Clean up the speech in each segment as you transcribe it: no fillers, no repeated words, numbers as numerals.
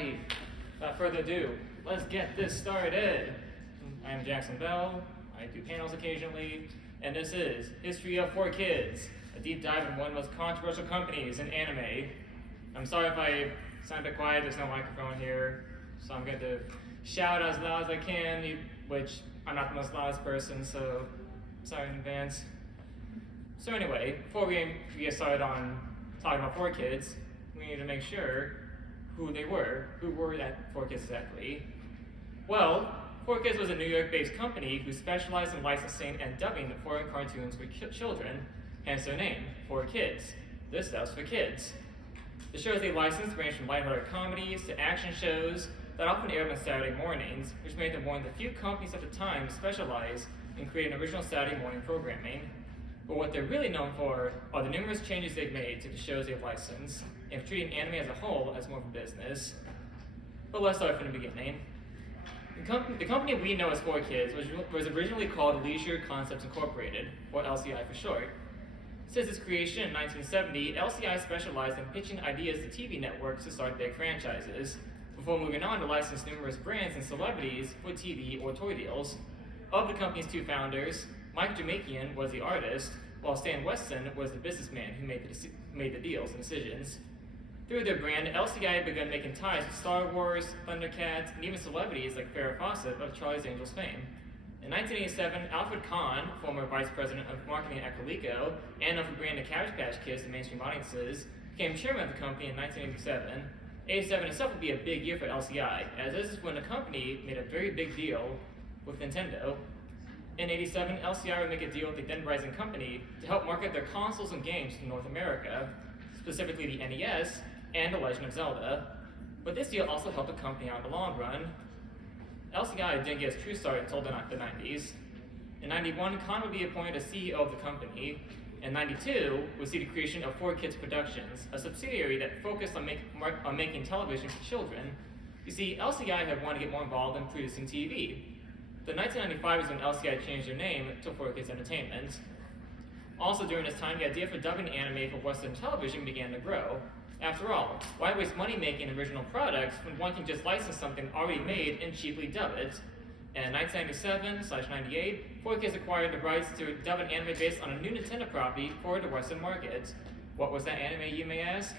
Alrighty, without further ado, let's get this started. I am Jackson Bell, I do panels occasionally, and this is History of 4 Kids, a deep dive in one of the most controversial companies in anime. I'm sorry if I sound a bit quiet, there's no microphone here, so I'm going to shout as loud as I can, which I'm not the most loudest person, so sorry in advance. So anyway, before we get started on talking about 4 Kids, we need to make sure who they were. Who were that 4 Kids exactly? Well, 4 Kids was a New York-based company who specialized in licensing and dubbing foreign cartoons for children, hence their name, 4 Kids. This stands for kids. The shows they licensed ranged from lighthearted comedies to action shows that often aired on Saturday mornings, which made them one of the few companies at the time to specialize in creating original Saturday morning programming. But what they're really known for are the numerous changes they've made to the shows they've licensed, and treating anime as a whole as more of a business. But let's start from the beginning. The company we know as 4 Kids was originally called Leisure Concepts Incorporated, or LCI for short. Since its creation in 1970, LCI specialized in pitching ideas to TV networks to start big franchises, before moving on to license numerous brands and celebrities for TV or toy deals. Of the company's 2 founders, Mike Jamaikian was the artist, while Stan Weston was the businessman who made the deals and decisions. Through their brand, LCI began making ties with Star Wars, Thundercats, and even celebrities like Farrah Fawcett of Charlie's Angels fame. In 1987, Alfred Kahn, former vice president of marketing at Coleco, and of the brand of Cabbage Patch Kids to mainstream audiences, became chairman of the company in 1987. 87 itself would be a big year for LCI, as this is when the company made a very big deal with Nintendo. In 87, LCI would make a deal with the then rising company to help market their consoles and games to North America, specifically the NES and The Legend of Zelda. But this deal also helped the company out in the long run. LCI didn't get its true start until the 90s. In 91, Kahn would be appointed as CEO of the company. In 92, we see the creation of 4 Kids Productions, a subsidiary that focused on making television for children. You see, LCI had wanted to get more involved in producing TV. The 1995 is when LCI changed their name to 4 Kids Entertainment. Also during this time, the idea for dubbing anime for Western television began to grow. After all, why waste money making original products when one can just license something already made and cheaply dub it? And in 1997/98, 4 Kids acquired the rights to dub an anime based on a new Nintendo property for the Western market. What was that anime, you may ask?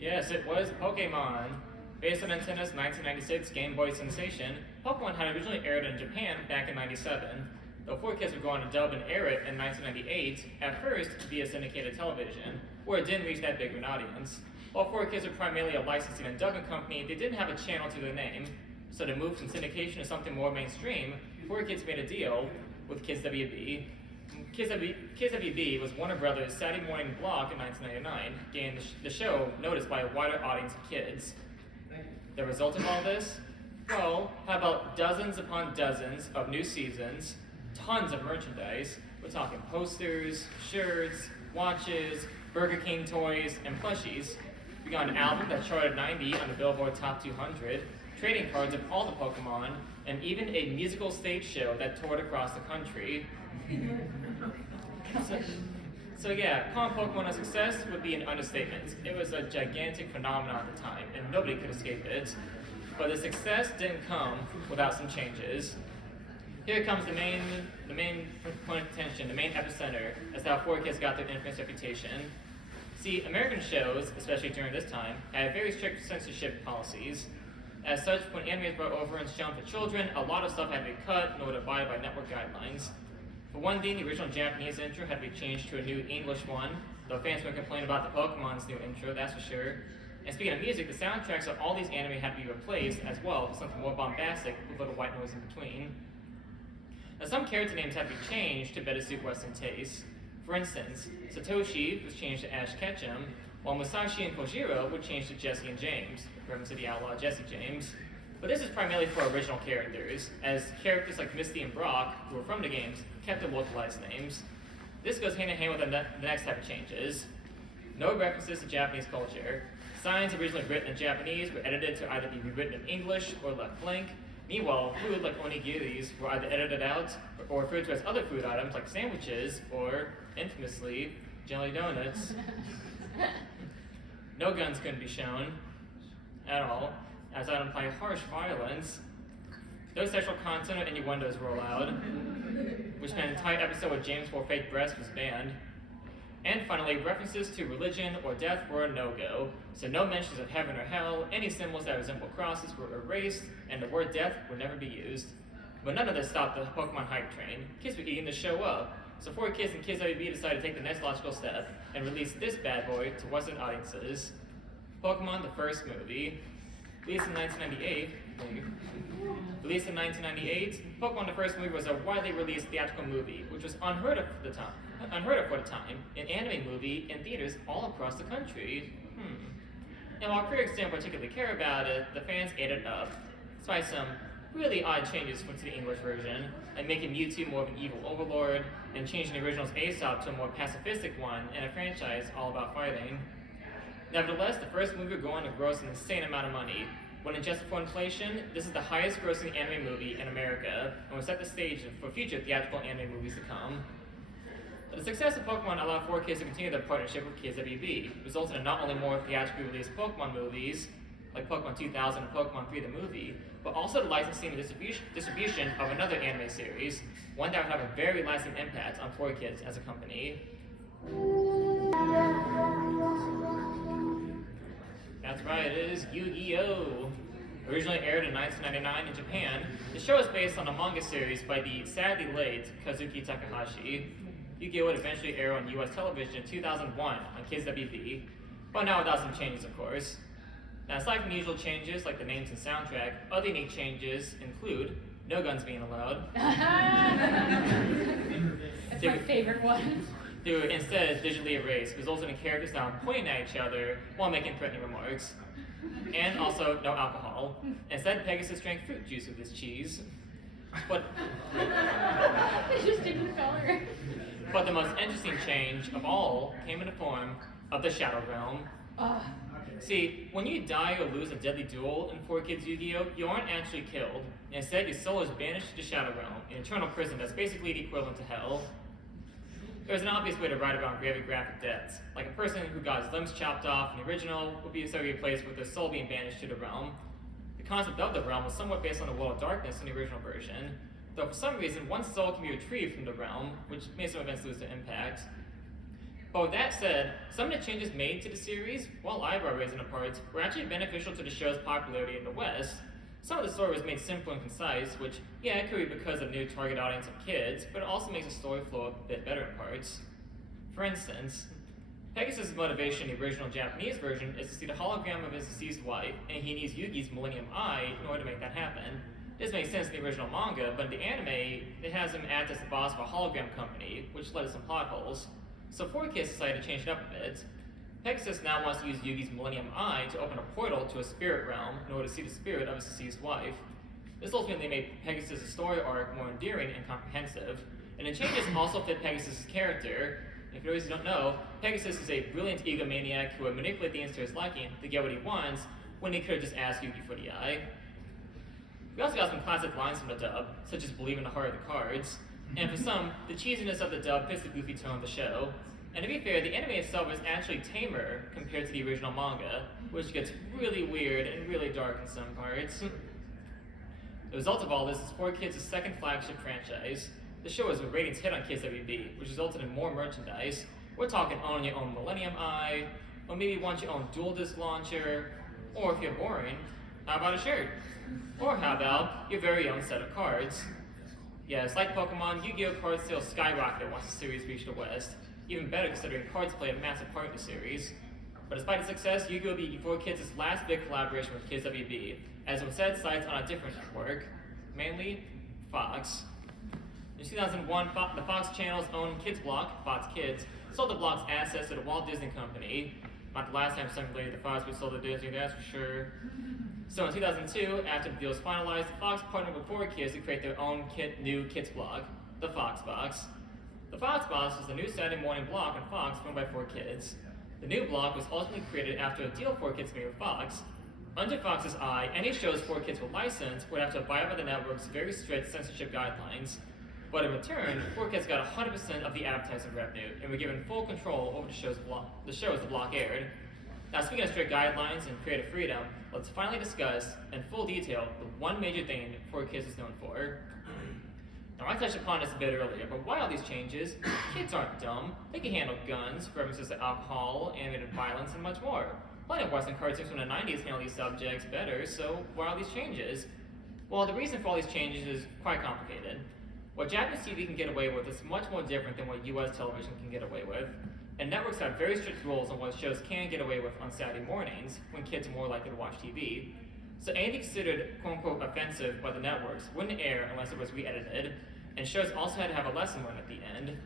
Yes, it was Pokemon. Based on Nintendo's 1996 Game Boy sensation, Pokemon had originally aired in Japan back in 97, though 4 Kids would go on to dub and air it in 1998, at first via syndicated television, where it didn't reach that big of an audience. While 4 Kids were primarily a licensing and dubbing company, they didn't have a channel to their name, so to move from syndication to something more mainstream, 4 Kids made a deal with Kids WB. Kids WB was Warner Brothers' Saturday morning block in 1999, gaining the show noticed by a wider audience of kids. The result of all this? Well, how about dozens upon dozens of new seasons, tons of merchandise. We're talking posters, shirts, watches, Burger King toys, and plushies. We got an album that charted 90 on the Billboard Top 200, trading cards of all the Pokemon, and even a musical stage show that toured across the country. So yeah, calling Pokemon a success would be an understatement. It was a gigantic phenomenon at the time, and nobody could escape it. But the success didn't come without some changes. Here comes the main point of contention, the main epicenter, as to how 4 Kids got their infamous reputation. See, American shows, especially during this time, had very strict censorship policies. As such, when anime was brought over and shown for children, a lot of stuff had to be cut in order to abide by network guidelines. For one thing, the original Japanese intro had to be changed to a new English one, though fans would complain about the Pokemon's new intro, that's for sure. And speaking of music, the soundtracks of all these anime had to be replaced as well for something more bombastic with little white noise in between. Now, some character names had to be changed to better suit Western tastes. For instance, Satoshi was changed to Ash Ketchum, while Musashi and Kojiro would change to Jesse and James, reference to the outlaw Jesse James. But this is primarily for original characters, as characters like Misty and Brock, who were from the games, kept their localized names. This goes hand in hand with the next type of changes. No references to Japanese culture. Signs originally written in Japanese were edited to either be rewritten in English or left blank, Meanwhile, food like onigiris were either edited out or referred to as other food items like sandwiches or, infamously, jelly donuts. No guns couldn't be shown at all, as that implied harsh violence. No sexual content or innuendos were allowed, which meant an entire episode with James wore fake breasts was banned. And finally, references to religion or death were a no-go, so no mentions of heaven or hell, any symbols that resemble crosses were erased, and the word death would never be used. But none of this stopped the Pokemon hype train. Kids were eating the show up, so 4Kids and Kids WB decided to take the next logical step and release this bad boy to Western audiences. Pokemon the first movie. Released in 1998, Pokemon the first movie was a widely released theatrical movie, which was unheard of for the time. An anime movie in theaters all across the country. And while critics didn't particularly care about it, the fans ate it up, despite some really odd changes to the English version, like making Mewtwo more of an evil overlord, and changing the original's Aesop to a more pacifistic one, and a franchise all about fighting. Nevertheless, the first movie would go on to gross an insane amount of money. When adjusted for inflation, this is the highest grossing anime movie in America, and will set the stage for future theatrical anime movies to come. But the success of Pokemon allowed 4Kids to continue their partnership with Kids WB, resulting in not only more theatrically released Pokemon movies, like Pokemon 2000 and Pokemon 3 the movie, but also the licensing and distribution of another anime series, one that would have a very lasting impact on 4Kids as a company. That's right, it is Yu-Gi-Oh! Originally aired in 1999 in Japan, the show is based on a manga series by the sadly late Kazuki Takahashi. Yu-Gi-Oh! Would eventually air on US television in 2001 on Kids WB, but now without some changes, of course. Now, aside from the usual changes like the names and soundtrack, other unique changes include no guns being allowed. That's my favorite one. They were instead digitally erased, resulting in characters now pointing at each other while making threatening remarks. And also, no alcohol. Instead, Pegasus drank fruit juice with his cheese. But It's just different color. But the most interesting change of all came in the form of the Shadow Realm. See, when you die or lose a deadly duel in 4Kids Yu-Gi-Oh!, you aren't actually killed. Instead, your soul is banished to the Shadow Realm, an eternal prison that's basically the equivalent to hell. There's an obvious way to write about very graphic deaths, like a person who got his limbs chopped off in the original would be replaced with their soul being banished to the realm. The concept of the realm was somewhat based on the World of Darkness in the original version, though for some reason one soul can be retrieved from the realm, which made some events lose their impact. But with that said, some of the changes made to the series, while eyebrow-raising in parts, were actually beneficial to the show's popularity in the West. Some of the story was made simple and concise, which, yeah, it could be because of the new target audience of kids, but it also makes the story flow a bit better in parts. For instance, Pegasus' motivation in the original Japanese version is to see the hologram of his deceased wife, and he needs Yugi's Millennium Eye in order to make that happen. This makes sense in the original manga, but in the anime, it has him act as the boss of a hologram company, which led to some plot holes. So 4Kids decided to change it up a bit. Pegasus now wants to use Yugi's Millennium Eye to open a portal to a spirit realm in order to see the spirit of his deceased wife. This ultimately made Pegasus' story arc more endearing and comprehensive, and the changes also fit Pegasus' character. If you don't know, Pegasus is a brilliant egomaniac who would manipulate things to his liking to get what he wants when he could have just asked Yugi for the eye. We also got some classic lines from the dub, such as believe in the heart of the cards, and for some, the cheesiness of the dub fits the goofy tone of the show. And to be fair, the anime itself is actually tamer compared to the original manga, which gets really weird and really dark in some parts. The result of all this is 4Kids' second flagship franchise. The show is a ratings hit on Kids WB, which resulted in more merchandise. We're talking owning your own Millennium Eye, or maybe want your own dual disc launcher, or if you're boring, how about a shirt? Or how about your very own set of cards? Yes, like Pokemon, Yu-Gi-Oh! Card sales skyrocketed once the series reached the West. Even better considering cards play a massive part in the series. But despite its success, Yu-Gi-Oh! Will be 4Kids' last big collaboration with Kids WB, as it was set sights on a different network, mainly Fox. In 2001, the Fox channel's own kids block, Fox Kids, sold the block's assets to the Walt Disney Company. Not the last time something related to Fox would sold to Disney, that's for sure. So in 2002, after the deal was finalized, Fox partnered with 4Kids to create their own new kids blog, the Fox Box. The Fox Box was the new Saturday morning blog on Fox run by 4Kids. The new blog was ultimately created after a deal 4Kids made with Fox. Under Fox's eye, any shows 4Kids would license would have to abide by the network's very strict censorship guidelines. But in return, 4Kids got 100% of the advertising revenue and were given full control over the shows the block aired. Now, speaking of strict guidelines and creative freedom, let's finally discuss in full detail the one major thing 4Kids is known for. Now, I touched upon this a bit earlier, but why all these changes? Kids aren't dumb. They can handle guns, references to alcohol, animated violence, and much more. Plenty of Western cartoons from the 90s handle these subjects better, so why all these changes? Well, the reason for all these changes is quite complicated. What Japanese TV can get away with is much more different than what US television can get away with. And networks have very strict rules on what shows can get away with on Saturday mornings, when kids are more likely to watch TV. So anything considered quote-unquote offensive by the networks wouldn't air unless it was re-edited, and shows also had to have a lesson learned at the end.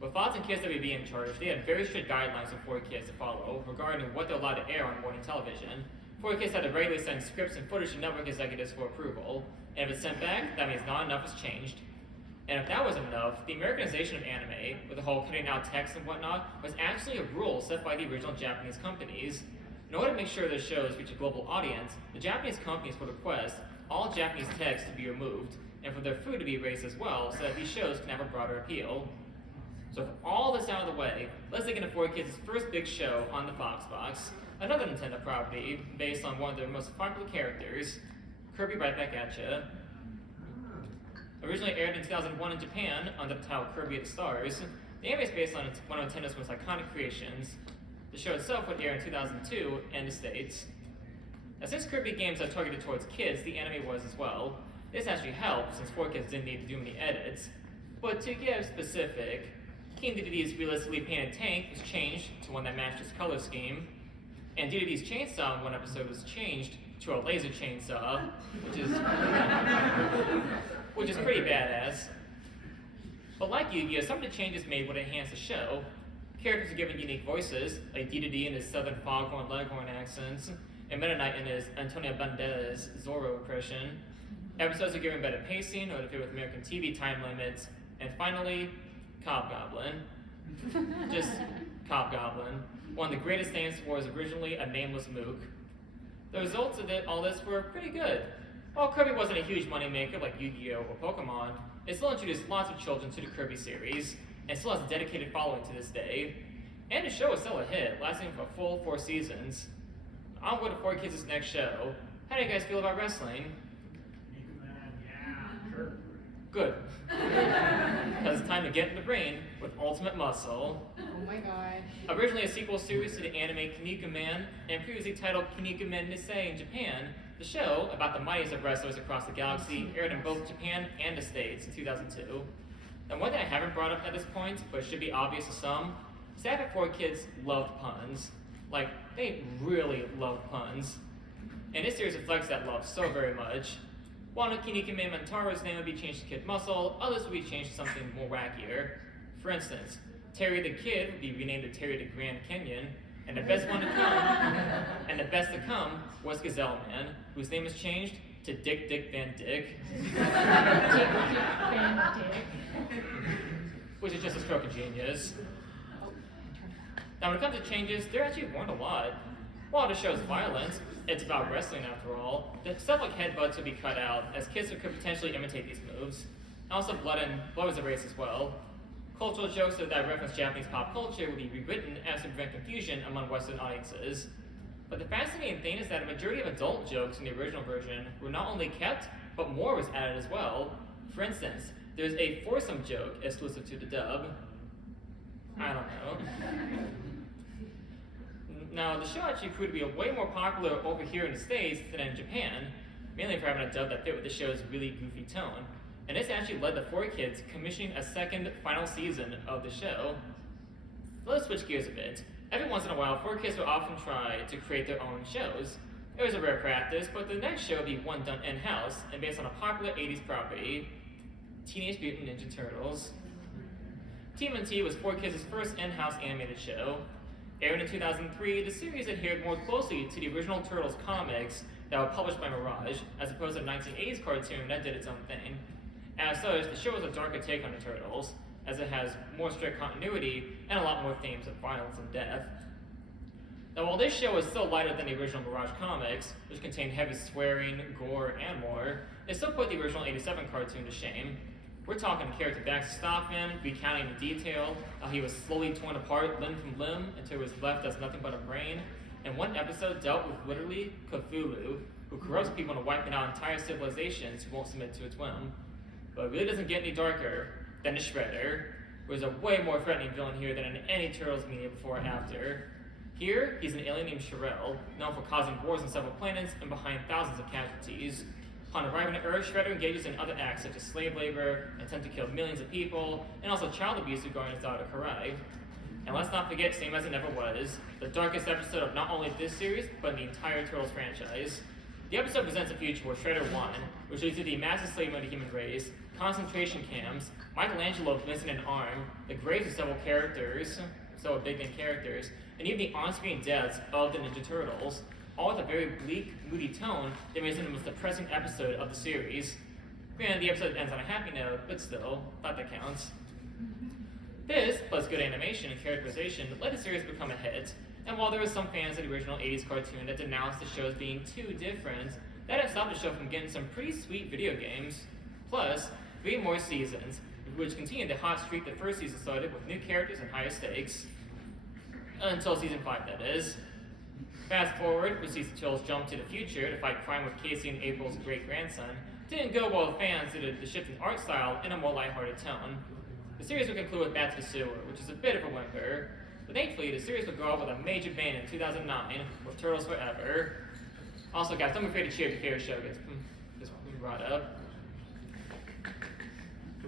With Fox and Kids WB in charge, they had very strict guidelines for 4Kids to follow regarding what they're allowed to air on morning television. 4Kids had to regularly send scripts and footage to network executives for approval, and if it's sent back, that means not enough has changed. And if that wasn't enough, the Americanization of anime, with the whole cutting out text and whatnot, was actually a rule set by the original Japanese companies. In order to make sure their shows reach a global audience, the Japanese companies would request all Japanese text to be removed, and for their food to be erased as well, so that these shows can have a broader appeal. So with all this out of the way, let's dig into 4Kids' first big show on the Fox box, another Nintendo property based on one of their most popular characters, Kirby Right Back at Ya. Originally aired in 2001 in Japan under the title Kirby of the Stars, the anime is based on one of Nintendo's most iconic creations. The show itself would air in 2002 in the States. Now, since Kirby games are targeted towards kids, the anime was as well. This actually helped since 4Kids didn't need to do many edits. But to get specific, King Dedede's realistically painted tank was changed to one that matched his color scheme, and Dedede's chainsaw in one episode was changed to a laser chainsaw, which is pretty badass. But like Yu-Gi-Oh, some of the changes made would enhance the show. Characters are given unique voices, like Dedede in his southern foghorn leghorn accents, and Meta Knight in his Antonio Banderas Zorro impression. Episodes are given better pacing, or to fit with American TV time limits. And finally, Cobgoblin. Just Cobgoblin. One of the greatest things was originally a nameless mook. The results of all this were pretty good. While Kirby wasn't a huge moneymaker like Yu-Gi-Oh! Or Pokemon, it still introduced lots of children to the Kirby series, and still has a dedicated following to this day. And the show was still a hit, lasting for a full 4 seasons. Onward to 4Kids' next show. How do you guys feel about wrestling? Good. Because it's time to get in the ring with Ultimate Muscle. Oh my god. Originally a sequel series to the anime Kinnikuman, and previously titled Kinnikuman Nisei in Japan, the show, about the mightiest of wrestlers across the galaxy, aired in both Japan and the States in 2002. And one thing I haven't brought up at this point, but should be obvious to some, is that 4Kids loved puns. Like, they really loved puns. And this series reflects that love so very much. One of Kinnikuman Mantaro's name would be changed to Kid Muscle, others would be changed to something more wackier. For instance, Terry the Kid would be renamed to Terry the Grand Kenyon, and the best to come was Gazelle Man, whose name is changed to Dick Dick Van Dyck. Dick Van Dyck. Which is just a stroke of genius. Now when it comes to changes, there actually weren't a lot. While the show's violent, it's about wrestling after all. The stuff like headbutts would be cut out, as kids could potentially imitate these moves. Also, blood was erased as well. Cultural jokes that reference Japanese pop culture would be rewritten as to prevent confusion among Western audiences. But the fascinating thing is that a majority of adult jokes in the original version were not only kept, but more was added as well. For instance, there's a foursome joke exclusive to the dub. I don't know. Now, the show actually proved to be way more popular over here in the States than in Japan, mainly for having a dub that fit with the show's really goofy tone. And this actually led to 4Kids commissioning a second, final season of the show. Let's switch gears a bit. Every once in a while, 4Kids will often try to create their own shows. It was a rare practice, but the next show would be one done in-house and based on a popular 80s property, Teenage Mutant Ninja Turtles. TMNT was 4Kids' first in-house animated show. Aired in 2003, the series adhered more closely to the original Turtles comics that were published by Mirage, as opposed to a 1980s cartoon that did its own thing. As such, the show is a darker take on the Turtles, as it has more strict continuity and a lot more themes of violence and death. Now, while this show is still lighter than the original Mirage comics, which contained heavy swearing, gore, and more, it still put the original 87 cartoon to shame. We're talking character Baxter Stockman, recounting in detail how he was slowly torn apart limb from limb until he was left as nothing but a brain. And one episode dealt with literally Cthulhu, who corrupts people into wiping out entire civilizations who won't submit to its whim. But it really doesn't get any darker than the Shredder, who is a way more threatening villain here than in any Turtles media before or after. Here, he's an alien named Shirel, known for causing wars on several planets and behind thousands of casualties. Upon arriving at Earth, Shredder engages in other acts such as slave labor, attempt to kill millions of people, and also child abuse regarding his daughter Karai. And let's not forget, same as it never was, the darkest episode of not only this series, but the entire Turtles franchise. The episode presents a future where Shredder won, which leads to the massive enslavement of the human race, concentration camps, Michelangelo missing an arm, the graves of several characters, several big-name characters, and even the on-screen deaths of the Ninja Turtles, all with a very bleak, moody tone that makes it the most depressing episode of the series. Granted, the episode ends on a happy note, but still, thought that counts. This, plus good animation and characterization, led the series become a hit, and while there were some fans of the original 80s cartoon that denounced the show as being too different, that didn't stop the show from getting some pretty sweet video games. Plus, 3 more seasons, which continued the hot streak the first season started with new characters and higher stakes. Until season 5, that is. Fast forward, we see the Turtles jump to the future to fight crime with Casey and April's great-grandson. Didn't go well with fans due to the shift in art style and a more lighthearted tone. The series would conclude with Back to the Sewer, which is a bit of a whimper. But thankfully, the series would grow up with a major bang in 2009 with Turtles Forever. Also, guys, don't be afraid to cheer if your favorite show gets brought up.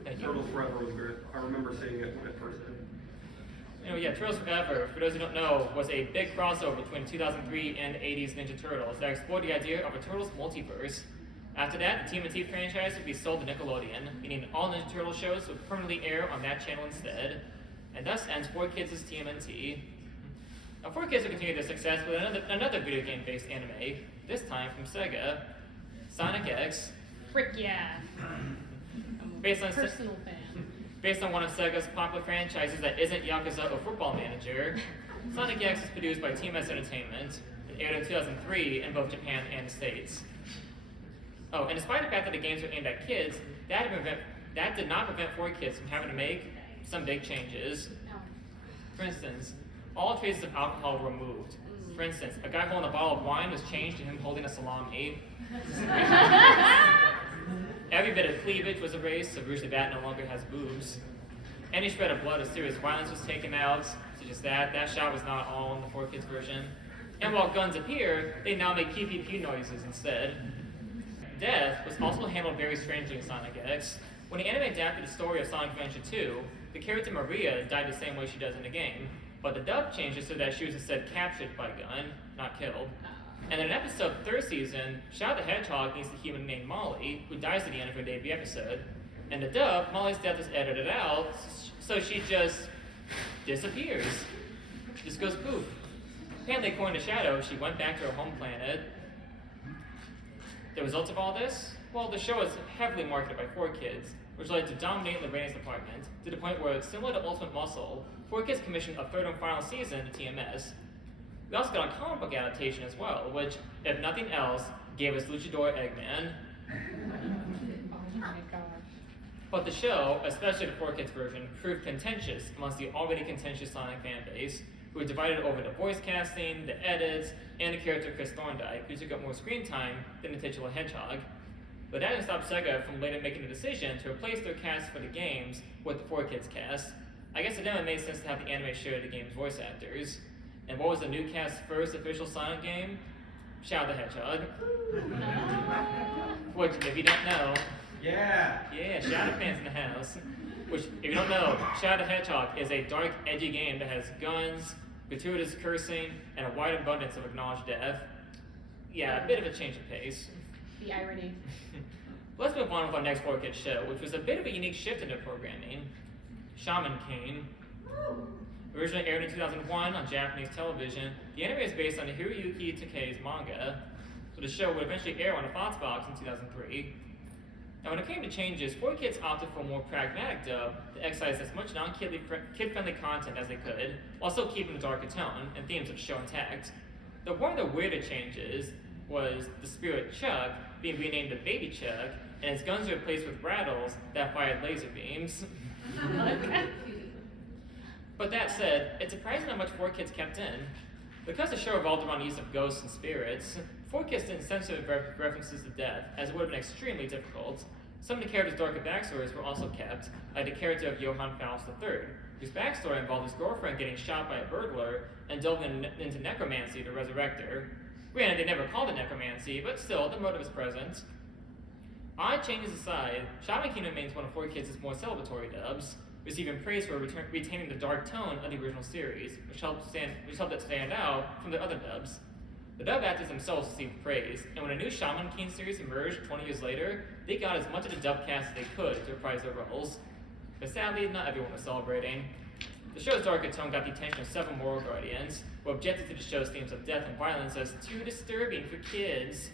Thank you. Turtles Forever was great. I remember seeing it when it first did. Turtles Forever, for those who don't know, was a big crossover between 2003 and 80s Ninja Turtles that explored the idea of a Turtles multiverse. After that, the TMNT franchise would be sold to Nickelodeon, meaning all Ninja Turtle shows would permanently air on that channel instead. And thus ends 4Kids' TMNT. Now, 4Kids would continue their success with another video game-based anime, this time from Sega, Sonic X. Frick yeah. Based on Personal fan. Based on one of Sega's popular franchises that isn't Yakuza or Football Manager, Sonic X is produced by Team S Entertainment and aired in 2003 in both Japan and the States. Oh, and despite the fact that the games were aimed at kids, that did not prevent 4Kids from having to make some big changes. For instance, all traces of alcohol were removed. For instance, a guy holding a bottle of wine was changed to him holding a salami. Every bit of cleavage was erased, so Rouge the Bat no longer has boobs. Any shred of blood or serious violence was taken out, such as that. That shot was not all in the 4Kids version. And while guns appear, they now make pew-pew-pew noises instead. Death was also handled very strangely in Sonic X. When the anime adapted the story of Sonic Adventure 2, the character Maria died the same way she does in the game, but the dub changed it so that she was instead captured by a gun, not killed. And in an episode of the 3rd season, Shadow the Hedgehog meets the human named Molly, who dies at the end of her debut episode. In the dub, Molly's death is edited out, so she just disappears. Just goes poof. Apparently, according to Shadow, she went back to her home planet. The results of all this? Well, the show is heavily marketed by 4Kids, which led to dominating the ratings department, to the point where, similar to Ultimate Muscle, 4Kids commissioned a 3rd and final season to TMS. We also got a comic book adaptation as well, which, if nothing else, gave us Luchador Eggman. Oh my gosh. But the show, especially the 4Kids version, proved contentious amongst the already contentious Sonic fan base, who were divided over the voice casting, the edits, and the character Chris Thorndike, who took up more screen time than the titular Hedgehog. But that didn't stop Sega from later making the decision to replace their cast for the games with the 4Kids cast. I guess it then made sense to have the anime share the game's voice actors. And what was the new cast's first official Sonic game? Shadow the Hedgehog. Which, if you don't know... Yeah! Yeah, Shadow fans in the house. Which, if you don't know, Shadow the Hedgehog is a dark, edgy game that has guns, gratuitous cursing, and a wide abundance of acknowledged death. Yeah, a bit of a change of pace. The irony. Let's move on with our next 4Kids show, which was a bit of a unique shift in their programming. Shaman King. Originally aired in 2001 on Japanese television, the anime is based on Hiroyuki Takei's manga, so the show would eventually air on a Fox box in 2003. Now, when it came to changes, 4Kids opted for a more pragmatic dub to excise as much non-kid-friendly content as they could, while still keeping the darker tone and themes of the show intact. But one of the weirder changes was the spirit Chuck being renamed to Baby Chuck, and his guns were replaced with rattles that fired laser beams. But that said, it's surprising how much 4Kids kept in. Because the show revolved around the use of ghosts and spirits, 4Kids didn't censor references to death, as it would have been extremely difficult. Some of the characters' darker backstories were also kept, like the character of Johann Faust III, whose backstory involved his girlfriend getting shot by a burglar and delving into necromancy to resurrect her. Granted, they never called it necromancy, but still, the motive is present. Odd changes aside, Shaman King remains one of 4Kids' more celebratory dubs, receiving praise for retaining the dark tone of the original series, which helped it stand out from the other dubs. The dub actors themselves received praise, and when a new Shaman King series emerged 20 years later, they got as much of the dub cast as they could to reprise their roles. But sadly, not everyone was celebrating. The show's darker tone got the attention of several moral guardians, who objected to the show's themes of death and violence as too disturbing for kids.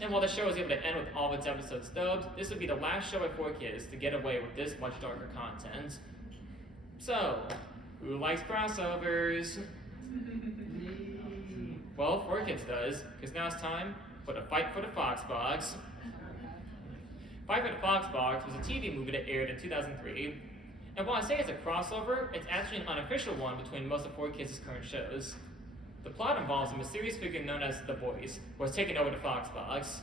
And while the show was able to end with all of its episodes dubbed, this would be the last show at 4Kids to get away with this much darker content. So, who likes crossovers? Well, 4Kids does, because now it's time for the Fight for the Fox Box. Fight for the Fox Box was a TV movie that aired in 2003, and while I say it's a crossover, it's actually an unofficial one between most of 4Kids' current shows. The plot involves a mysterious figure known as The Voice, who has taken over the Fox Box.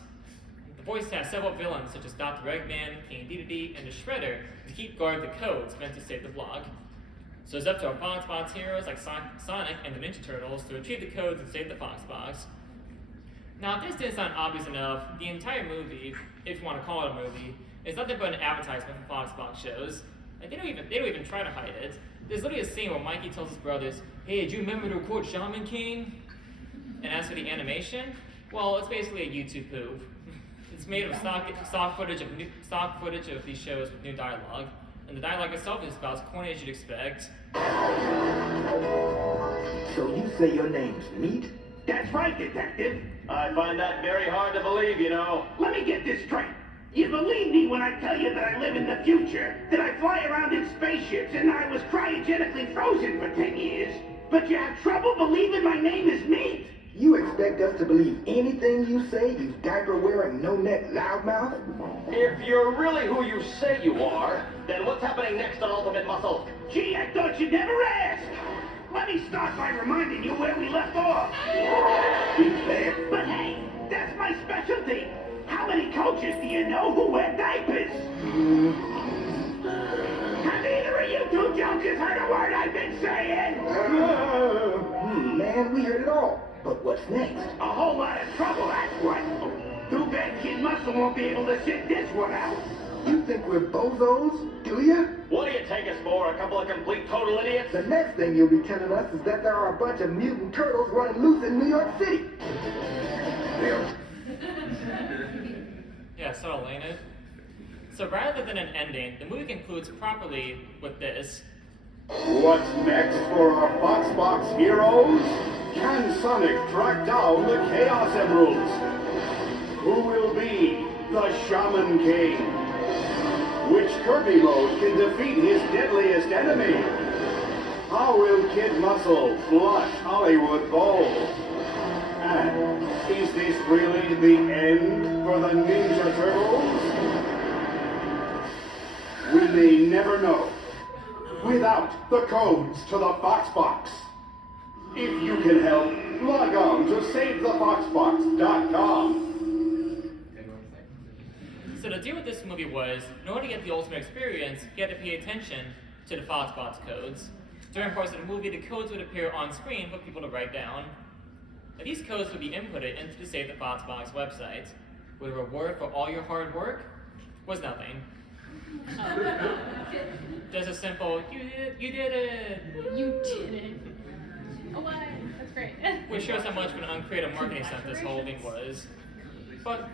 The Voice has several villains such as Dr. Eggman, King Dedede, and the Shredder to keep guard of the codes meant to save the block. So it's up to our Fox Box heroes like Sonic and the Ninja Turtles to retrieve the codes and save the Fox Box. Now, if this didn't sound obvious enough, the entire movie, if you want to call it a movie, is nothing but an advertisement for Fox Box shows. Like, they don't even try to hide it. There's literally a scene where Mikey tells his brothers, "Hey, did you remember to record Shaman King?" And as for the animation, well, it's basically a YouTube poop. It's made of stock footage of these shows with new dialogue, and the dialogue itself is about as corny as you'd expect. So you say your name's Meat? That's right, Detective. I find that very hard to believe, you know. Let me get this straight. You believe me when I tell you that I live in the future, that I fly around in spaceships, and I was cryogenically frozen for 10 years. But you have trouble believing my name is Meat? You expect us to believe anything you say, you diaper-wearing, no-neck loudmouth? If you're really who you say you are, then what's happening next on Ultimate Muscle? Gee, I thought you'd never ask. Let me start by reminding you where we left off. Be fair. But hey, that's my specialty. How many coaches do you know who wear diapers? Have either of you two jokers heard a word I've been saying? Man, we heard it all. But what's next? A whole lot of trouble, that's what. Too bad Kid Muscle won't be able to sit this one out. You think we're bozos, do ya? What do you take us for, a couple of complete total idiots? The next thing you'll be telling us is that there are a bunch of mutant turtles running loose in New York City. Yeah, subtle, ain't it? So rather than an ending, the movie concludes properly with this. What's next for our Fox Box heroes? Can Sonic track down the Chaos Emeralds? Who will be the Shaman King? Which Kirby mode can defeat his deadliest enemy? How will Kid Muscle flush Hollywood Bowl? And is this really the end for the Ninja Turtles? We may never know. Without the codes to the Fox Box. If you can help, log on to SaveTheFoxBox.com. So the deal with this movie was, in order to get the ultimate experience, you had to pay attention to the Fox Box codes. During parts of the movie, the codes would appear on screen for people to write down. Now, these codes would be inputted into the Save the Fox Box website, where the reward for all your hard work was nothing. Just a simple, you did it! You did it. Oh, what? That's great. Which shows how much of an uncreative marketing stunt this whole thing was. But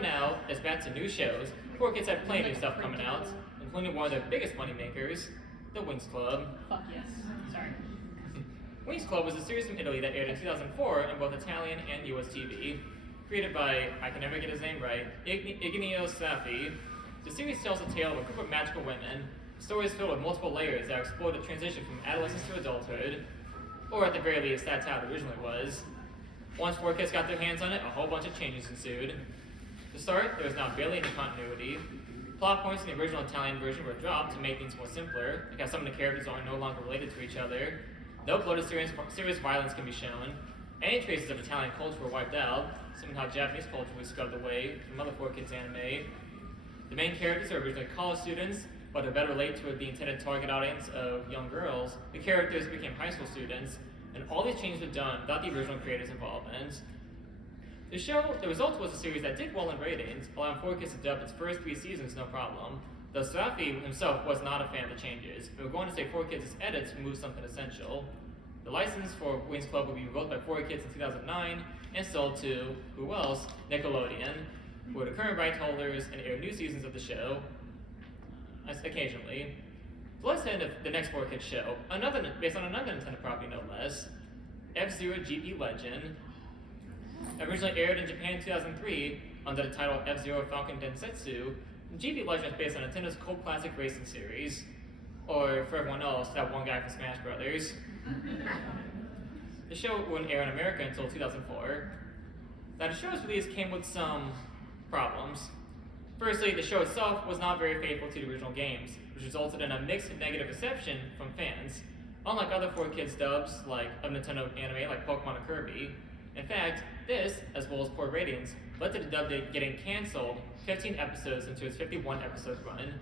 now, it's back to new shows. 4Kids have plenty of new stuff coming out, including one of their biggest moneymakers, The Winx Club. Fuck yes. Sorry. Winx Club was a series from Italy that aired in 2004 in both Italian and US TV. Created by, I can never get his name right, Ignazio Saffi. The series tells a tale of a group of magical women, stories filled with multiple layers that explore the transition from adolescence to adulthood, or at the very least, that's how it originally was. Once 4Kids got their hands on it, a whole bunch of changes ensued. To start, there was now barely any continuity. Plot points in the original Italian version were dropped to make things more simpler, like how some of the characters are no longer related to each other. No blood serious violence can be shown. Any traces of Italian culture were wiped out. Somehow Japanese culture was scrubbed away from other 4Kids anime. The main characters are originally college students, but to better relate to the intended target audience of young girls, the characters became high school students, and all these changes were done without the original creators' involvement. The result was a series that did well in ratings, allowing 4Kids to dub its first 3 seasons no problem. Though Srafi himself was not a fan of the changes, but we're going to say 4Kids' edits removed something essential. The license for Wings Club would be revoked by 4Kids in 2009 and sold to, who else? Nickelodeon, who were the current right holders and air new seasons of the show, occasionally. So let's head into the next 4Kids show, based on another Nintendo property no less, F-Zero GP Legend. Originally aired in Japan in 2003 under the title F-Zero Falcon Densetsu, GP Legend is based on Nintendo's cult classic racing series, or for everyone else, that one guy from Smash Brothers. The show wouldn't air in America until 2004. Now the show's release came with some problems. Firstly, the show itself was not very faithful to the original games, which resulted in a mixed negative reception from fans, unlike other 4Kids dubs of Nintendo anime like Pokemon and Kirby. In fact, this, as well as poor ratings, led to the dub getting cancelled 15 episodes into its 51-episode run.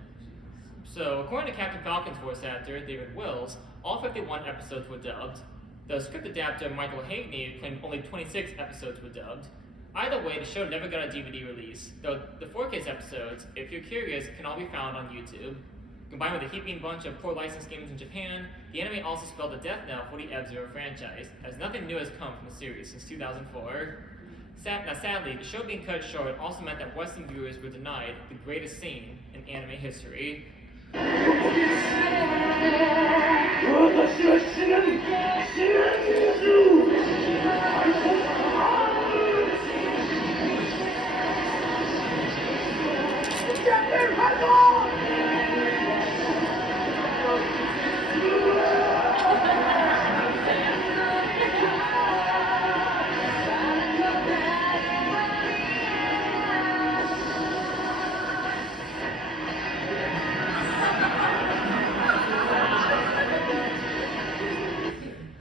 So, according to Captain Falcon's voice actor, David Wills, all 51 episodes were dubbed. The script adapter, Michael Hagney, claimed only 26 episodes were dubbed. Either way, the show never got a DVD release, though the 4Kids episodes, if you're curious, can all be found on YouTube. Combined with a heaping bunch of poor license games in Japan, the anime also spelled the death knell for the F-Zero franchise, as nothing new has come from the series since 2004. Sadly, the show being cut short also meant that Western viewers were denied the greatest scene in anime history.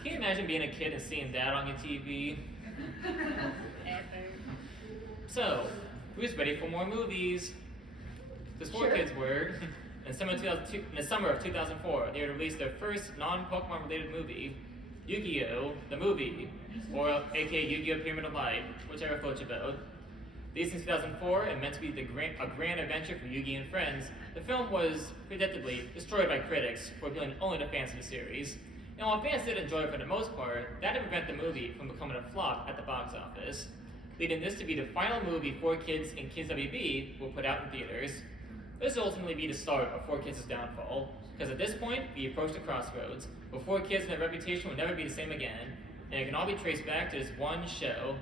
Can you imagine being a kid and seeing that on your TV? So, who's ready for more movies? This 4Kids were. In the summer of 2004, they would release their first non-Pokemon related movie, Yu-Gi-Oh! The Movie, or aka Yu-Gi-Oh! Pyramid of Light, whichever floats your boat. Released in 2004 and meant to be a grand adventure for Yugi and friends, the film was, predictably, destroyed by critics for appealing only to fans of the series. And while fans did enjoy it for the most part, that didn't prevent the movie from becoming a flop at the box office, leading this to be the final movie 4Kids and Kids WB will put out in theaters. This will ultimately be the start of 4Kids' downfall, because at this point, we approach the crossroads, where 4Kids and their reputation will never be the same again, and it can all be traced back to this one show.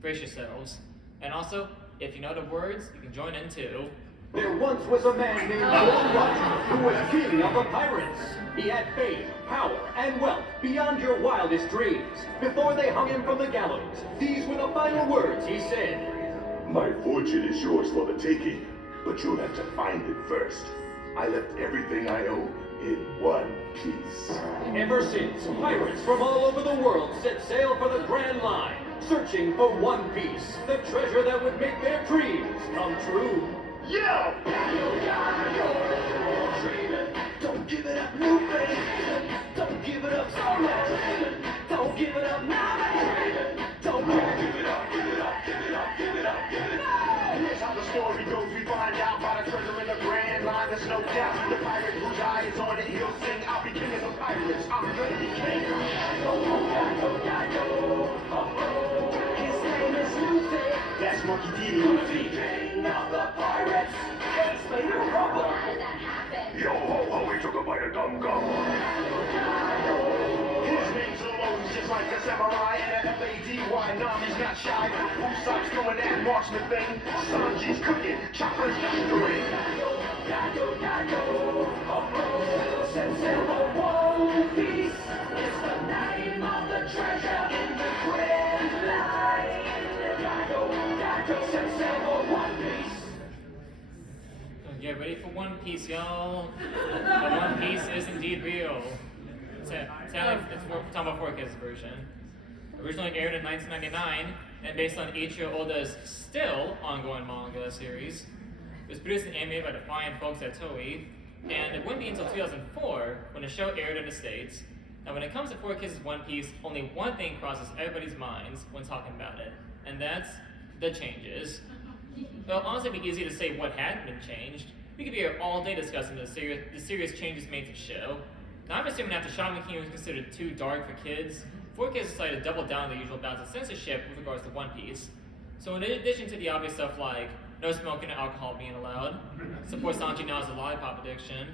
Brace yourselves. And also, if you know the words, you can join in too. There once was a man named Lord Roger who was king of the pirates. He had fame, power, and wealth beyond your wildest dreams. Before they hung him from the gallows, these were the final words he said. My fortune is yours for the taking, but you'll have to find it first. I left everything I own in one piece. Ever since, pirates from all over the world set sail for the Grand Line, searching for One Piece, the treasure that would make their dreams come true. Yeah! Don't give it up, new baby. Don't give it up so much. Don't give it up now, baby. Don't give it up, give it up, give it up, give it up, give it up. Here's how the story goes. We find out about a treasure in the Grand Line. There's no doubt. The pirate whose eye is on it, he'll sing. I'll be king of the pirates. I'm gonna be king. His name is Luffy. That's Monkey D. Luffy. King of the pirates. Explain your problem. How did that happen? Yo ho ho, he took a bite of gum gum. His name's alone, just like a samurai and a F-A-D-Y. Nami's not shy. Usopp's doing that marksman thing. Sanji's cooking, Chopper's mastering. Set sail for One Piece. It's the name of the treasure in the Grand Line. ready for One Piece, y'all. But One Piece is indeed real. It's talking about 4Kids version. Originally aired in 1999 and based on Eiichiro Oda's still ongoing manga series. It was produced and animated by the fine folks at Toei, and it wouldn't be until 2004 when the show aired in the States. Now, when it comes to 4Kids' One Piece, only one thing crosses everybody's minds when talking about it, and that's the changes. It'll honestly be easy to say what hadn't been changed. We could be here all day discussing the serious changes made to the show. Now, I'm assuming after Shaman King was considered too dark for kids, 4Kids decided to double down on the usual bounds of censorship with regards to One Piece. So in addition to the obvious stuff like no smoking and alcohol being allowed, support Sanji now as a lollipop addiction,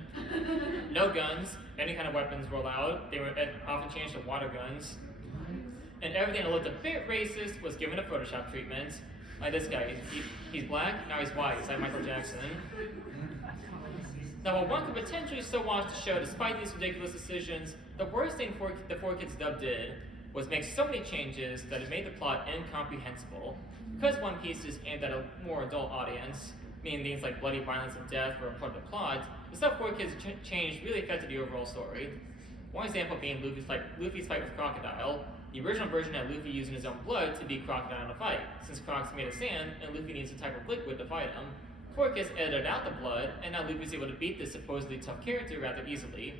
no guns, any kind of weapons were allowed, they were often changed to water guns, and everything that looked a bit racist was given a Photoshop treatment. Like this guy, he's black, now he's white, it's like Michael Jackson. Now, while one could potentially still watch the show despite these ridiculous decisions, the worst thing the 4Kids dub did was make so many changes that it made the plot incomprehensible. Because One Piece is aimed at a more adult audience, meaning things like bloody violence and death were a part of the plot, the stuff 4Kids changed really affected the overall story. One example being Luffy's fight with Crocodile. The original version had Luffy using his own blood to beat Crocodile in a fight, since Croc's made of sand and Luffy needs a type of liquid to fight him. 4Kids edited out the blood, and now Luffy's able to beat this supposedly tough character rather easily.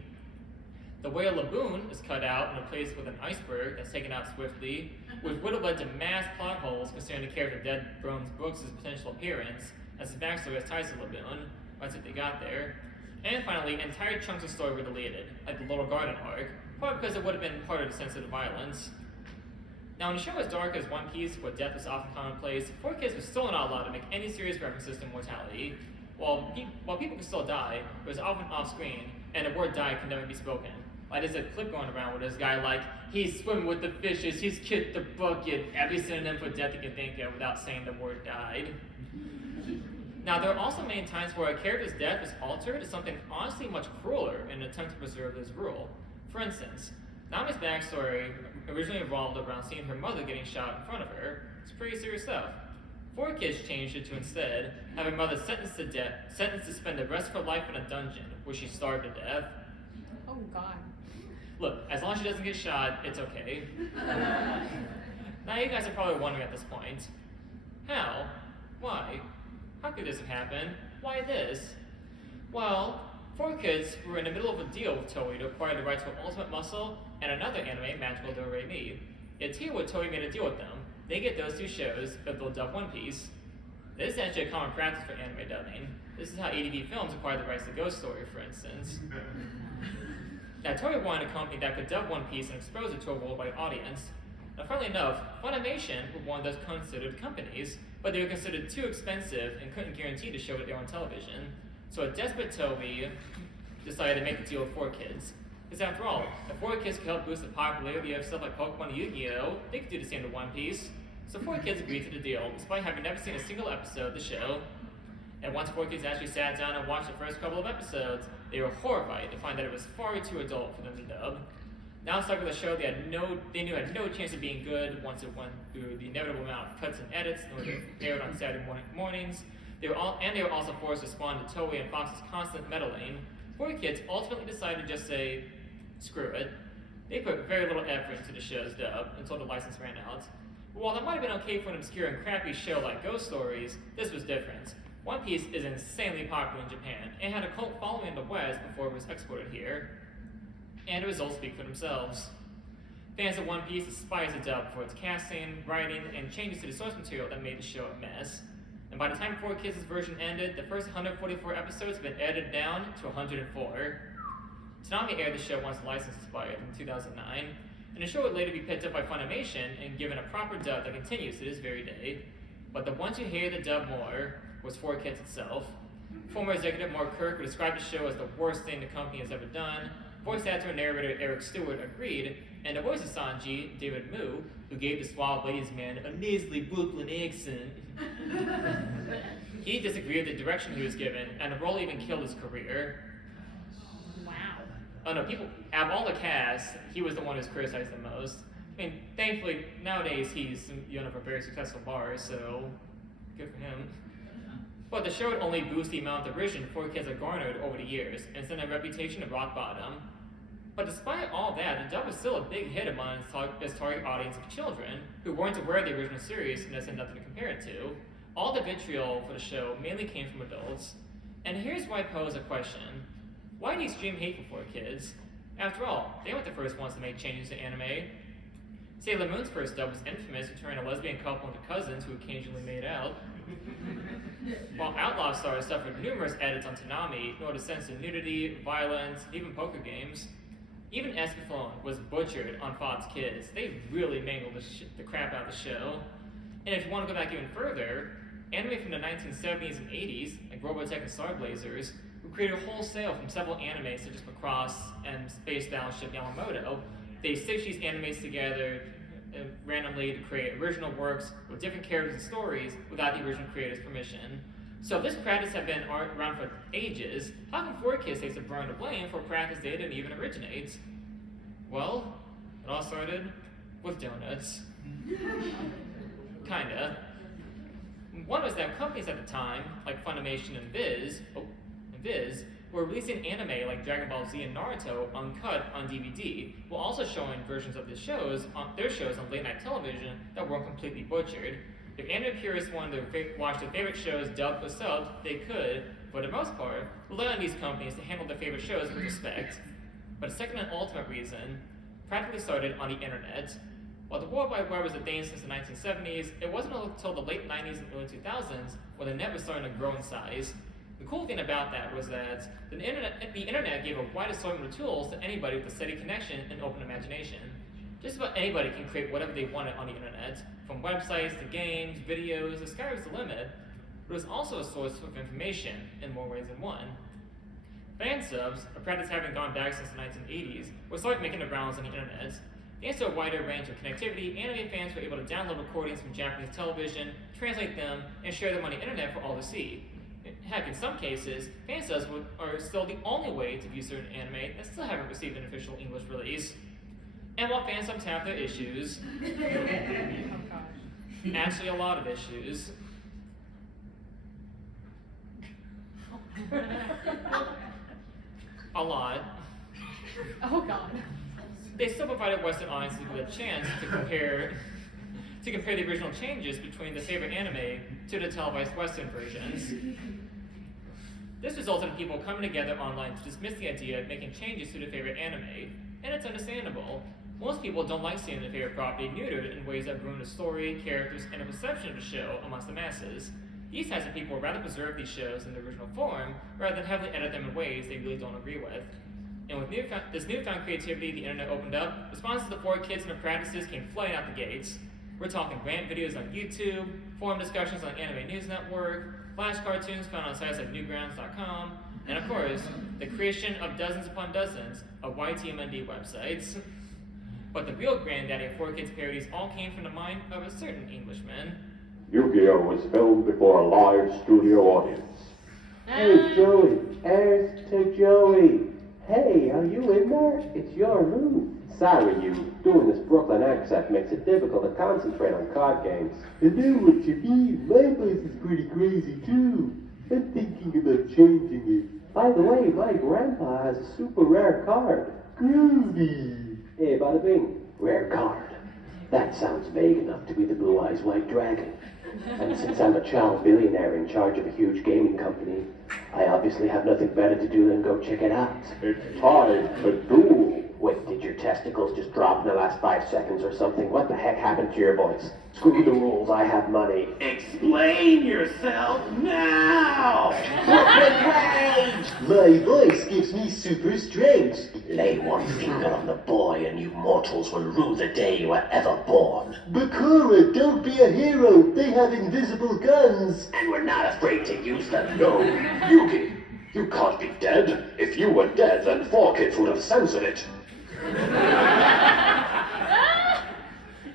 The whale Laboon is cut out and replaced with an iceberg that's taken out swiftly, which would have led to mass plot holes concerning the character Dead Bones Brooks' potential appearance, as his backstory has ties to Laboon. That's what they got there. And finally, entire chunks of story were deleted, like the Little Garden arc, probably because it would have been part of the sensitive violence. Now, when the show was dark as One Piece, where death was often commonplace, 4Kids was still not allowed to make any serious references to mortality. While people could still die, it was often off-screen, and the word die could never be spoken. Like, there's a clip going around where this guy, like, he's swimming with the fishes, he's kicked the bucket, every synonym for death you can think of without saying the word died. Now, there are also many times where a character's death was altered to something honestly much crueler in an attempt to preserve this rule. For instance, Nami's backstory originally revolved around seeing her mother getting shot in front of her. It's pretty serious stuff. 4Kids changed it to instead have her mother sentenced to spend the rest of her life in a dungeon where she starved to death. Oh, God. Look, as long as she doesn't get shot, it's okay. Now you guys are probably wondering at this point, how? Why? How could this have happened? Why this? Well, 4Kids were in the middle of a deal with Toei to acquire the rights to Ultimate Muscle and another anime, Magical Do-Re-Mi. It's here where Toei made a deal with them. They get those two shows, but they'll dub One Piece. This is actually a common practice for anime dubbing. This is how ADV Films acquired the rights to Ghost Story, for instance. Now, Toei wanted a company that could dub One Piece and expose it to a worldwide audience. Now, funnily enough, Funimation were one of those considered companies, but they were considered too expensive and couldn't guarantee to show it on television. So a desperate Toei decided to make a deal with 4Kids. Because after all, if 4Kids could help boost the popularity of stuff like Pokemon and Yu-Gi-Oh!, they could do the same to One Piece. So 4Kids agreed to the deal, despite having never seen a single episode of the show. And once 4Kids actually sat down and watched the first couple of episodes, they were horrified to find that it was far too adult for them to dub. Now stuck with a show they knew had no chance of being good once it went through the inevitable amount of cuts and edits in order to air it on Saturday mornings. They were also forced to respond to Toei and Fox's constant meddling. 4Kids ultimately decided to just say, screw it. They put very little effort into the show's dub until the license ran out. But while that might have been okay for an obscure and crappy show like Ghost Stories, this was different. One Piece is insanely popular in Japan and had a cult following in the West before it was exported here. And the results speak for themselves. Fans of One Piece despise the dub for its casting, writing, and changes to the source material that made the show a mess. And by the time 4Kids' version ended, the first 144 episodes had been edited down to 104. Toonami aired the show once the license expired in 2009, and the show would later be picked up by Funimation and given a proper dub that continues to this very day. But the one to hear the dub more was 4Kids itself. Former executive Mark Kirk, who described the show as the worst thing the company has ever done, voice actor and narrator Eric Stewart agreed, and the voice of Sanji, David Mu, who gave the suave ladies man a nasally Brooklyn accent, he disagreed with the direction he was given, and the role even killed his career. Wow. Oh no, out of all the cast, he was the one who's criticized the most. I mean, thankfully, nowadays he's the owner of a very successful bar, so good for him. But the show would only boost the amount of derision 4Kids have garnered over the years and send a reputation of rock bottom. But despite all that, the dub was still a big hit among its target audience of children who weren't aware of the original series and thus had nothing to compare it to. All the vitriol for the show mainly came from adults. And here's why I pose a question. Why the extreme hate for 4Kids? After all, they weren't the first ones to make changes to anime. Sailor Moon's first dub was infamous for turning a lesbian couple into cousins who occasionally made out. While Outlaw Stars suffered numerous edits on Toonami in order to censor nudity, violence, even poker games. Even Escaflowne was butchered on Fox Kids. They really mangled the crap out of the show. And if you want to go back even further, anime from the 1970s and 80s, like Robotech and Star Blazers, who created wholesale from several animes such as Macross and Space Battleship Yamamoto. They stitched these animes together randomly to create original works with different characters and stories without the original creator's permission. So if this practice had been around for ages, how come 4Kids takes the brunt of blame for a practice they didn't even originate? Well, it all started with donuts. Kinda. One was that companies at the time, like Funimation and Viz, were releasing anime like Dragon Ball Z and Naruto uncut on DVD, while also showing versions of their shows on late night television that weren't completely butchered. If anime purists wanted to watch their favorite shows dubbed or subbed, they could, for the most part, rely on these companies to handle their favorite shows with respect. But the second and ultimate reason practically started on the internet. While the World Wide Web was a thing since the 1970s, it wasn't until the late 90s and early 2000s when the net was starting to grow in size. The cool thing about that was that the internet gave a wide assortment of tools to anybody with a steady connection and open imagination. Just about anybody can create whatever they wanted on the internet, from websites to games, videos, the sky was the limit, but it was also a source of information in more ways than one. Fan subs, a practice having gone back since the 1980s, would start making the rounds on the internet. Thanks to a wider range of connectivity, anime fans were able to download recordings from Japanese television, translate them, and share them on the internet for all to see. Heck, in some cases, fan subs are still the only way to view certain anime that still haven't received an official English release. And while fan subs have their issues, actually a lot of issues, a lot, Oh God. they still provided Western audiences with a chance to compare the original changes between the favorite anime to the televised Western versions. This resulted in people coming together online to dismiss the idea of making changes to their favorite anime, and it's understandable. Most people don't like seeing their favorite property neutered in ways that ruin the story, characters, and the perception of the show amongst the masses. These types of people would rather preserve these shows in their original form rather than heavily edit them in ways they really don't agree with. And with this newfound creativity the internet opened up, responses to the 4Kids and their practices came flying out the gates. We're talking rant videos on YouTube, forum discussions on Anime News Network, flash cartoons found on sites like Newgrounds.com, and of course, the creation of dozens upon dozens of YTMND websites. But the real granddaddy of 4Kids parodies all came from the mind of a certain Englishman. Yu-Gi-Oh! Was filmed before a live studio audience. Hey, Joey. Heirs to Joey. Hey, are you in there? It's your move. Sorry, you. Doing this Brooklyn accent makes it difficult to concentrate on card games. I know what you mean. My voice is pretty crazy, too. I'm thinking about changing it. By the way, my grandpa has a super rare card. Groovy. Hey, bada bing. Rare card. That sounds vague enough to be the Blue Eyes White Dragon. And since I'm a child billionaire in charge of a huge gaming company, I obviously have nothing better to do than go check it out. It's time to duel. Wait, did your testicles just drop in the last 5 seconds or something? What the heck happened to your voice? Screw the rules, I have money. Explain yourself now! My voice gives me super strength. Lay one finger on the boy and you mortals will rue the day you were ever born. Bakura, don't be a hero. They have invisible guns. And we're not afraid to use them. No, Yugi, you can't be dead. If you were dead, then 4Kids would have censored it.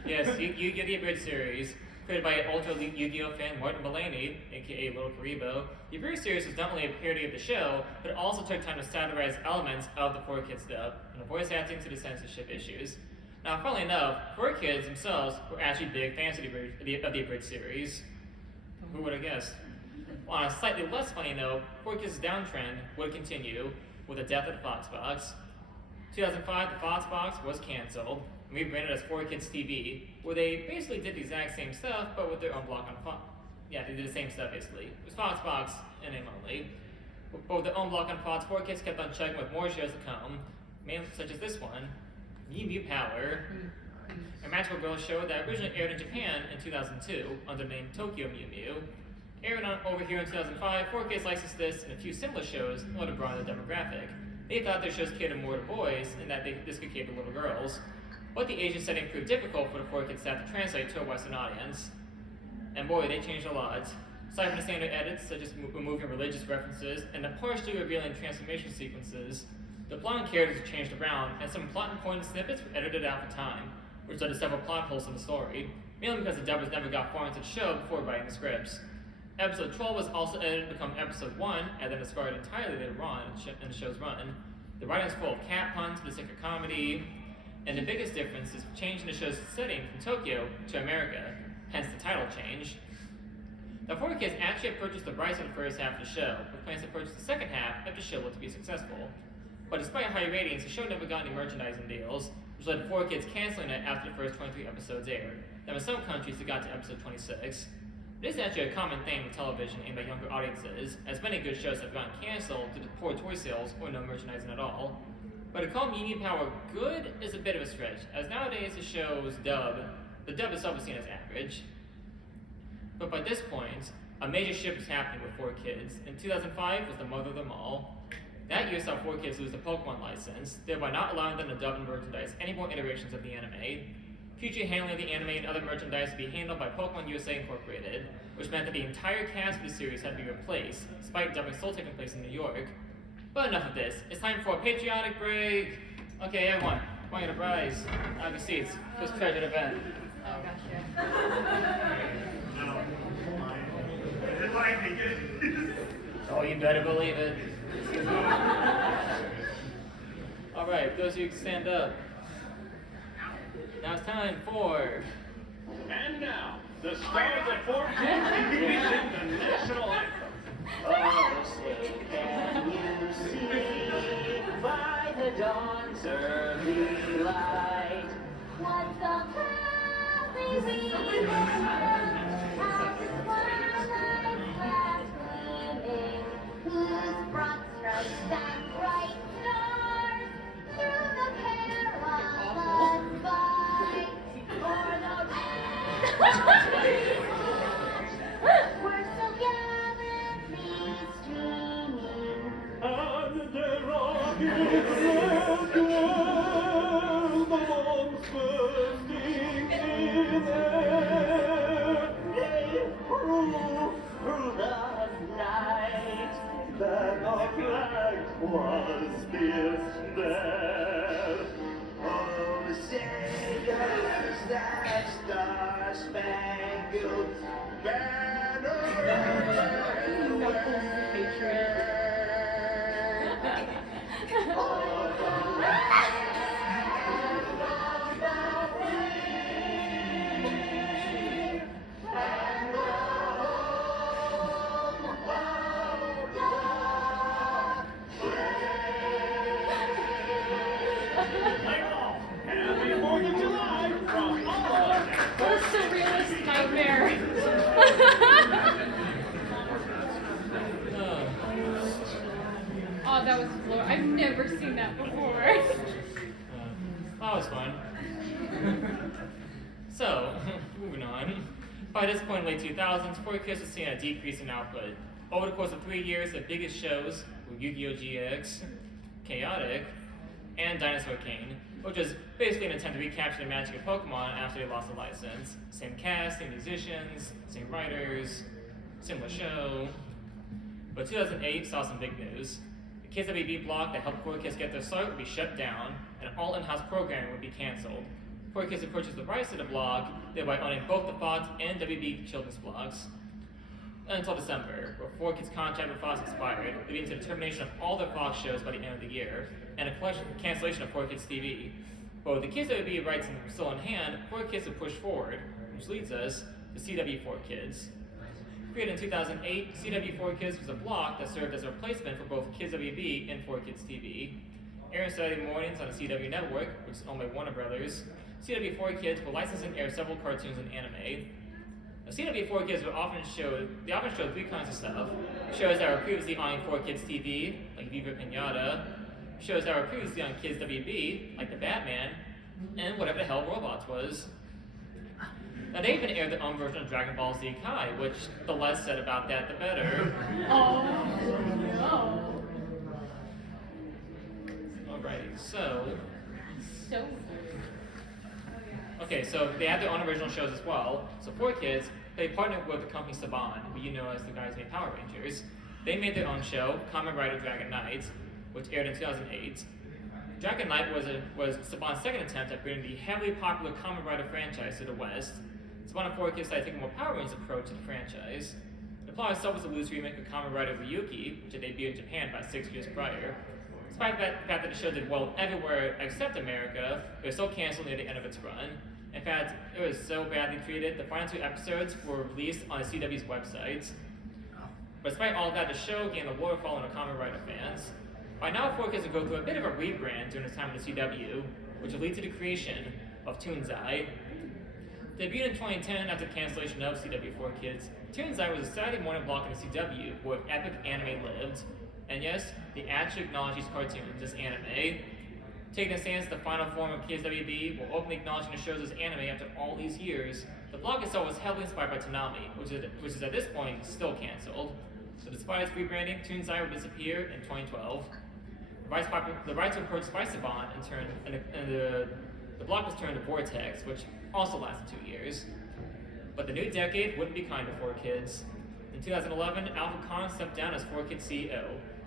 Yes, Yu-Gi-Oh! The Abridged series, created by ultra Yu-Gi-Oh! Fan Martin Mulaney, aka Little Karibo. The Abridged series was not only a parody of the show, but it also took time to satirize elements of the 4Kids dub, and the voice acting to the censorship issues. Now, funnily enough, 4Kids themselves were actually big fans of the Abridged series. Who would have guessed? On a slightly less funny note, 4Kids' downtrend would continue with the death of the Fox Box. 2005, the Fox Box was canceled and rebranded as 4Kids TV, where they basically did the exact same stuff, but with their own block on Fox. Yeah, they did the same stuff basically. It was Fox Box in name only. But with their own block on Fox, 4Kids kept on checking with more shows to come, mainly such as this one, Mew Mew Power, a magical girl show that originally aired in Japan in 2002 under the name Tokyo Mew Mew. Airing on over here in 2005, 4Kids licensed this and a few similar shows in order to broaden the demographic. They thought their shows catered more to boys and that this could cater to little girls. But the Asian setting proved difficult for the 4Kids staff to translate to a Western audience. And boy, they changed a lot. Aside from the standard edits, such as removing religious references and the partially revealing transformation sequences, the plot and characters were changed around, and some plot and point snippets were edited out for time, which led to several plot holes in the story, mainly because the dubbers never got far into the show before writing the scripts. Episode 12 was also edited to become Episode 1, and then discarded entirely later on in the show's run. The writing is full of cat puns for the sake of comedy, and the biggest difference is changing the show's setting from Tokyo to America, hence the title change. The 4Kids actually had purchased the rights of the first half of the show, with plans to purchase the second half if the show looked to be successful. But despite high ratings, the show never got any merchandising deals, which led to 4Kids canceling it after the first 23 episodes aired. Then in some countries it got to episode 26. This is actually a common thing with television aimed at younger audiences, as many good shows have gotten canceled due to poor toy sales or no merchandising at all. But to call Mew Mew Power good is a bit of a stretch, as nowadays the show's dub itself is seen as average. But by this point, a major shift was happening with 4Kids. In 2005 was the mother of them all. That year saw 4Kids lose the Pokemon license, thereby not allowing them to dub and merchandise any more iterations of the anime. Future handling of the anime and other merchandise would be handled by Pokemon USA Incorporated, which meant that the entire cast of the series had to be replaced, despite dubbing still taking place in New York. But enough of this. It's time for a patriotic break. Okay, everyone, want you to rise. Have your seats. This treasured event. Oh, gotcha. Oh, you better believe it. All right, those of you can stand up. Now it's time for... And now, the stars of 4Kids sing the national anthem. Oh, say, can you see by the dawn's early light what the proudly we as the twilight flash gleaming, whose broad stripes and bright stars through the perilous fight o'er the we're so gallantly streaming. And the rockets welcome the monsters sting in air. They prove through the night That our flag was pierced there. oh, say does that star-spangled banner Happy 4th of July from all of us. What a surrealist nightmare. Oh, that was floor. I've never seen that before. That was fun. So, moving on. By this point in the late 2000s, 4Kids was seeing a decrease in output. Over the course of 3 years, the biggest shows were Yu-Gi-Oh! GX, Chaotic, and Dinosaur King, which was basically an attempt to recapture the magic of Pokemon after they lost the license. Same cast, same musicians, same writers, similar show. But 2008 saw some big news. The Kids WB block that helped 4Kids get their start would be shut down, and all in-house programming would be canceled. 4Kids had purchased the rights to the blog, thereby owning both the Fox and WB children's blogs. Until December, where 4Kids' contract with Fox expired, leading to the termination of all their Fox shows by the end of the year, and a cancellation of 4Kids TV. But with the Kids WB rights still in hand, 4Kids have pushed forward, which leads us to CW 4Kids. Created in 2008, CW4Kids was a block that served as a replacement for both Kids WB and 4Kids TV. Airing Saturday mornings on the CW network, which is owned by Warner Brothers, CW4Kids will license and air several cartoons and anime. Now, CW4Kids would often show 3 kinds of stuff. Shows that were previously on 4Kids TV, like Viva Pinata, shows that were previously on Kids WB, like The Batman, and whatever the hell Robots was. Now, they even aired their own version of Dragon Ball Z Kai, which the less said about that, the better. Oh, no. Alrighty, so... Okay, so they had their own original shows as well. So 4Kids, they partnered with the company Saban, who you know as the guys who made Power Rangers. They made their own show, Kamen Rider Dragon Knight, which aired in 2008. Dragon Knight was Saban's second attempt at bringing the heavily popular Kamen Rider franchise to the West. Saban and 4Kids started taking a more Power Rangers approach to the franchise. The plot itself was a loose remake of Kamen Rider Ryuki, which had debuted in Japan about 6 years prior. Despite the fact that the show did well everywhere except America, it was still canceled near the end of its run. In fact, it was so badly treated, the final 2 episodes were released on the CW's website. But despite all of that, the show gained a loyal following of Kamen Rider fans. By now, 4Kids will go through a bit of a rebrand during its time in the CW, which will lead to the creation of Toonzai. Debuted in 2010 after the cancellation of CW4Kids, Toonzai was a Saturday morning block in the CW where epic anime lived. And yes, they actually acknowledge these cartoons as anime. Taking a stance the final form of Kids WB while openly acknowledging the shows as anime after all these years, the blog itself was heavily inspired by Toonami, which is at this point still cancelled. So despite its rebranding, Toonzai would disappear in 2012. The rights were purchased by Saban in turn, and the blog was turned to Vortex, which also lasted 2 years. But the new decade wouldn't be kind to 4Kids. In 2011, Alpha Khan stepped down as 4Kids CEO,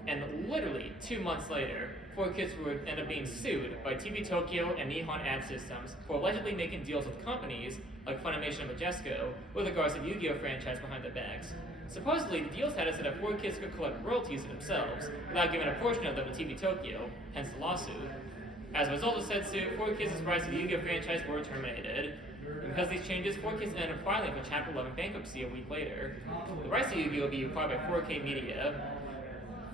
and literally 2 months later, 4Kids would end up being sued by TV Tokyo and Nihon Ad Systems for allegedly making deals with companies like Funimation and Majesco with regards to the Yu-Gi-Oh franchise behind their backs. Supposedly, the deals had it so that 4Kids could collect royalties for themselves without giving a portion of them to TV Tokyo, hence the lawsuit. As a result of said suit, 4Kids' rights to the Yu-Gi-Oh franchise were terminated. And because of these changes, 4Kids ended up filing for Chapter 11 bankruptcy a week later. The rights to Yu-Gi-Oh will be acquired by 4K Media.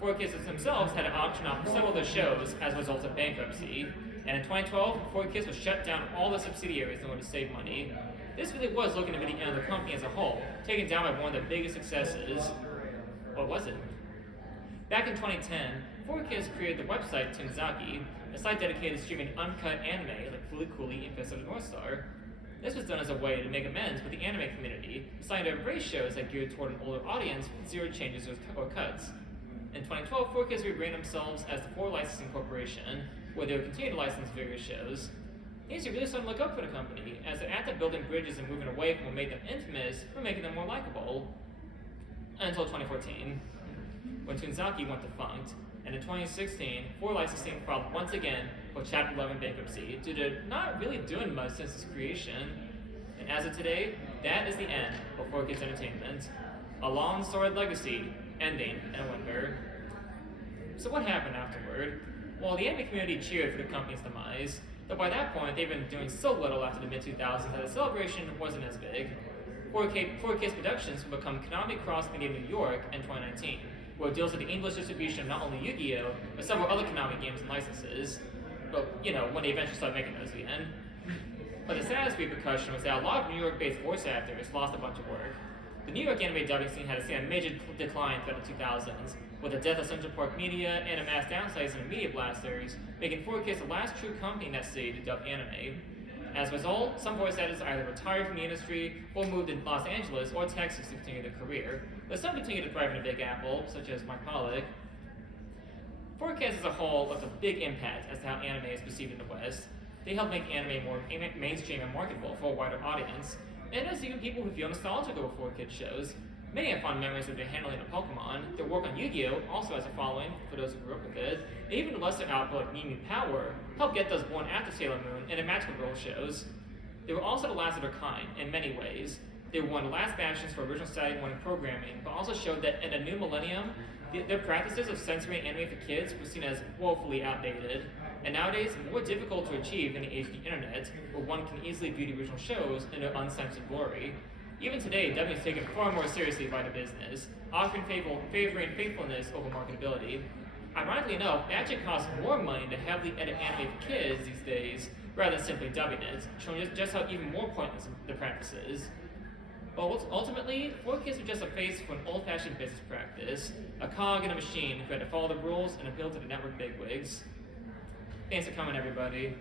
4Kids themselves had an option off several of their shows as a result of bankruptcy. And in 2012, 4Kids was shut down all the subsidiaries in order to save money. This really was looking to be the end of the company as a whole, taken down by one of the biggest successes. Or was it? Back in 2010, 4Kids created the website Toonzaki, a site dedicated to streaming uncut anime like Fooly Cooly and Fist of the North Star. This was done as a way to make amends with the anime community, deciding to embrace shows that geared toward an older audience with zero changes or cuts. In 2012, 4Kids rebranded themselves as the 4 Licensing Corporation, where they would continue to license various shows. Things are really starting to look up for the company, as they're at building bridges and moving away from what made them infamous for making them more likable. Until 2014, when Toonzaki went defunct, and in 2016, 4 Licensing filed once again for Chapter 11 bankruptcy due to not really doing much since its creation. And as of today, that is the end of 4Kids Entertainment. A long storied legacy ending in a whimper. So what happened afterward? Well, the anime community cheered for the company's demise, though by that point they've been doing so little after the mid-2000s that the celebration wasn't as big. 4Kids Productions would become Konami Cross Media New York in 2019, where it deals with the English distribution of not only Yu-Gi-Oh, but several other Konami games and licenses. But, when they eventually started making those again. But the saddest repercussion was that a lot of New York-based voice actors lost a bunch of work. The New York anime dubbing scene had seen a major decline throughout the 2000s, with the death of Central Park Media and a mass downsizing of Media Blasters, making 4Kids the last true company in that city to dub anime. As a result, some voice actors either retired from the industry or moved to Los Angeles or Texas to continue their career, but some continue to thrive in the Big Apple, such as Mike Pollock. 4Kids as a whole left a big impact as to how anime is perceived in the West. They helped make anime more mainstream and marketable for a wider audience, and there's even people who feel nostalgic over 4Kids shows. Many have fond memories of their handling of Pokemon. Their work on Yu-Gi-Oh! Also has a following for those who grew up with it. And even lesser output like Mew Mew Power helped get those born after Sailor Moon and their Magical Girl shows. They were also the last of their kind in many ways. They were one of the last bastions for original Saturday morning programming, but also showed that in a new millennium, their practices of censoring anime for kids were seen as woefully outdated, and nowadays more difficult to achieve in the age of the internet, where one can easily view the original shows in their uncensored glory. Even today, dubbing is taken far more seriously by the business, often favoring faithfulness over marketability. Ironically enough, it actually costs more money to heavily edit anime for kids these days, rather than simply dubbing it, showing just how even more pointless the practice is. But ultimately, 4Kids are just a face for an old-fashioned business practice, a cog in a machine who had to follow the rules and appeal to the network bigwigs. Thanks for coming, everybody.